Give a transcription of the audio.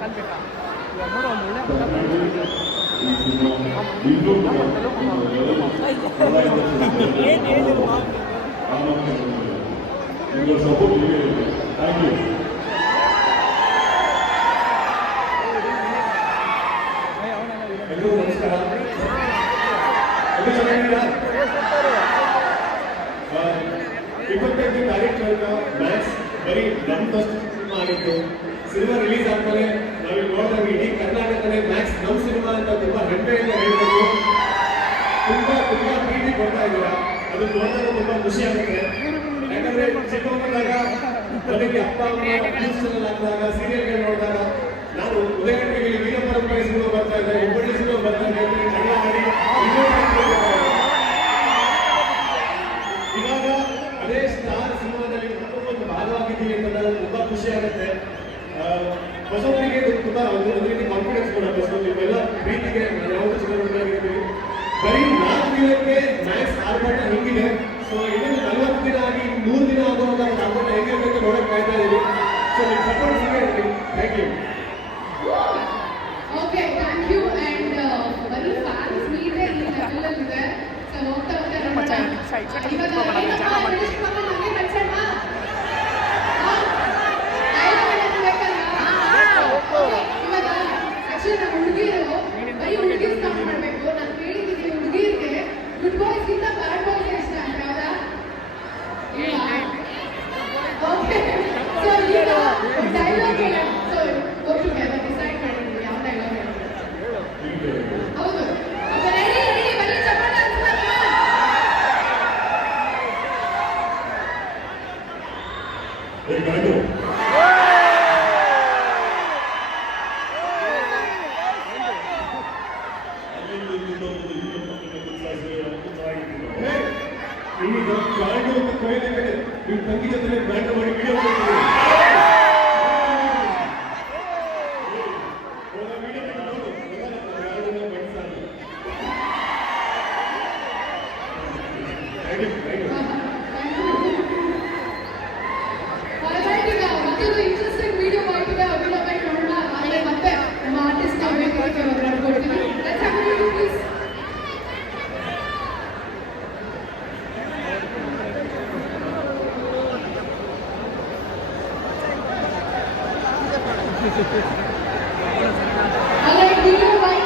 ಕಾಣ್ಬೇಕಾ ಇವಾಗ ನೋಡು ಒಂದು ಒಳ್ಳೆ ಮಗ ಬಂದಿದೆ. ಏನ್ ಹೇಳಿದ್ರು ಮಾತು? Your support really. Thank you. ಏ, ಅವನೆಲ್ಲ ಇದೆ. ಎಲ್ರಿಗೂ ನಮಸ್ಕಾರ ಎಲ್ಲರೂ ಚೆನ್ನಾಗಿದ್ದೀರಾ ಆ, ಇಪ್ಪತ್ತೈದನೇ ತಾರೀಕು ಮ್ಯಾಕ್ಸ್ ಬರೀ ನಮ್ ಫಸ್ಟ್ ಸಿನಿಮಾ ಆಗಿತ್ತು ಸಿನಿಮಾ ರಿಲೀಸ್ ಆದ್ಮೇಲೆ ನಾವಿಲ್ಲಿ ನೋಡಿದಾಗ ಇಡೀ ಕರ್ನಾಟಕದಲ್ಲೇ ಮ್ಯಾಕ್ಸ್ ನಮ್ಮ ಸಿನಿಮಾ ಅಂತ ತುಂಬಾ ಹೆಮ್ಮೆಯಿಂದ ಹೇಳ್ಬೋದು. ತುಂಬಾ ತುಂಬಾ ಪ್ರೀತಿ ಕೊಡ್ತಾ ಇದ್ದೀರಾ? ಅದು ನೋಡಿದಾಗ ತುಂಬಾ ಖುಷಿ ಆಗುತ್ತೆ. ಯಾಕಂದ್ರೆ ಚಿಕ್ಕವನಾಗ ನನಗೆ ಅಪ್ಪ ಅಮ್ಮ ಹಾಕಿದಾಗ ಸೀರಿಯಲ್ಗಳು ನೋಡಿದಾಗ ನಾನು ಉದಯಗಂಟೆಗೆ ವೀರ ಪರಂಪರೆ ಸಿನಿಮಾ ಬರ್ತಾ ಇದೆ ಹುಬ್ಬಳ್ಳಿ ಸಿನಿಮಾ ಬರ್ತಾ ಇದೆ ಒಂದು ರೀತಿ ಕಾನ್ಫಿಡೆನ್ಸ್ ಕೊಡುತ್ತೆ ಸೊ ನಿಮ್ಮೆಲ್ಲ ಪ್ರೀತಿಗೆ ನಾನು ಯಾವತ್ತೂ ಚಿತ್ರದುರ್ಗದಲ್ಲಿರ್ತೀವಿ ಬರೀ ನಾಲ್ಕು ದಿನಕ್ಕೆ ಮ್ಯಾಕ್ಸ್ ಆರ್ಭಟ ಹಿಂಗಿದೆ. ಸೊ ಇನ್ನೊಂದು ನಲವತ್ತು ದಿನ ಆಗಿ ಮೂರು ದಿನ ಆಗುವಾಗ ಒಂದು ಆರ್ಭಟ ಹೆಂಗಿರ್ಬೇಕು ನೋಡಕ್ ಕಾಯ್ತಾ ಇದ್ದೀವಿ ಸೊ ನಿಮ್ಮ ಸಪೋರ್ಟ್ ಸಿಗೇ ಇರಲಿ thank you okay thank you and ಬರೀ ಫ್ಯಾನ್ಸ್ ಮೀಟೇ ಈ ಲೆವೆಲಲ್ಲಿದೆ ಸೊ ಹೋಗ್ತಾ ಇವಾಗ ಬೇಕಾಯ್ತು ಈಗ ಬ್ರ್ಯಾಂಡ್ ಅಂತ ಕರೆಯಲಿಕ್ಕೆ ನಿಮ್ಮ ತಂಗಿ ಜೊತೆ ಬ್ರ್ಯಾಂಡ್ ಮಾಡಿ ವಿಡಿಯೋ ಮಾಡ್ತೀವಿ Alegria vai